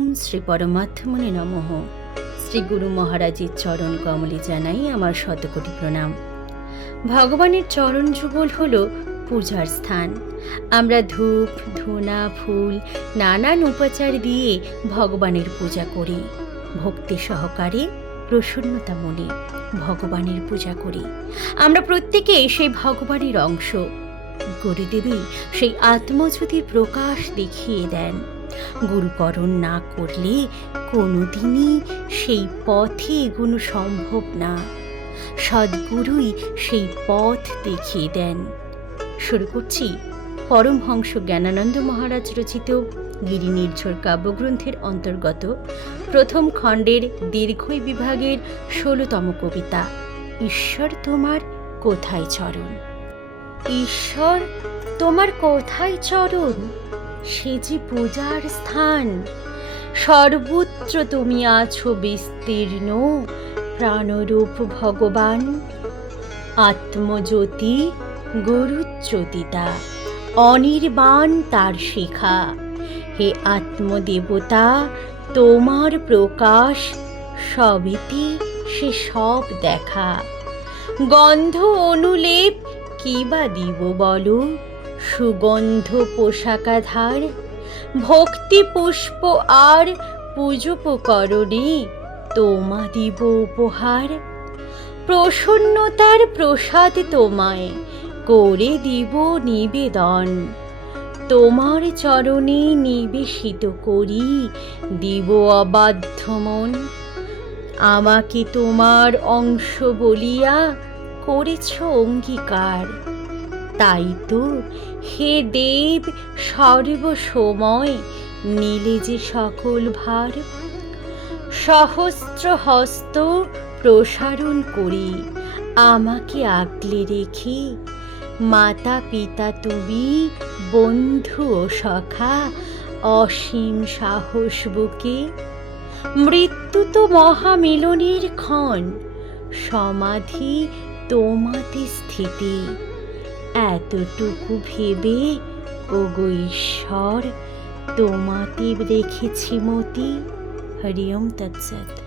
ওম শ্রী পরমাত্মনে নমঃ। শ্রী গুরু মহারাজের চরণ কমলে জানাই আমার শতকোটি প্রণাম। ভগবানের চরণ যুগল হল পূজার স্থান। আমরা ধূপ ধুনা ফুল নানান উপাচার দিয়ে ভগবানের পূজা করি। ভক্তি সহকারে প্রসন্নতা মনে ভগবানের পূজা করি। আমরা প্রত্যেকে সেই ভগবানের অংশ। গুরুদেবী সেই আত্মজ্যোতির প্রকাশ দেখিয়ে দেন। গুরুকরণ না করলে কোনোদিনই সেই পথে এগোনো সম্ভব না। সদ্গুরুই সেই পথ দেখিয়ে দেন। শুরু করছি পরমহংস জ্ঞানানন্দ মহারাজ রচিত গিরি নির্ঝর কাব্যগ্রন্থের অন্তর্গত প্রথম খণ্ডের দীর্ঘই বিভাগের ১৬তম কবিতা ঈশ্বর তোমার কোথায় চরণ। ঈশ্বর তোমার কোথায় চরণ, সে যে পূজার স্থান। সর্বত্র তুমি আছো বিস্তীর্ণ, প্রাণরূপ ভগবান। আত্মজ্যোতি গুরুজ্যোতিতা, অনির্বাণ তার শিখা। হে আত্মদেবতা তোমার প্রকাশ, সবিতি সে সব দেখা। গন্ধ অনুলেপ কি বা দিব বলো, সুগন্ধ পোশাকাধার। ভক্তি পুষ্প আর পূজোপকরণে তোমা দিব উপহার। প্রসন্নতার প্রসাদ তোমায় করে দিব নিবেদন। তোমার চরণে নিবেশিত করি দিব অবাধ্য মন। আমাকে তোমার অংশ বলিয়া করেছ অঙ্গীকার, তাই তো হে দেব সর্বসময় নিলে যে সকল ভার। সহস্র হস্ত প্রসারণ করি আমাকে আগলে রেখে। মাতা পিতা তুমি, বন্ধু ও সখা, অসীম সাহস বুকে। মৃত্যু তো মহামিলনের ক্ষণ, সমাধি তোমাতে স্থিতি। এতটুকু ভেবে ওগো ঈশ্বর তোমাতে রেখেছি মতি। হরি ওম তৎসৎ।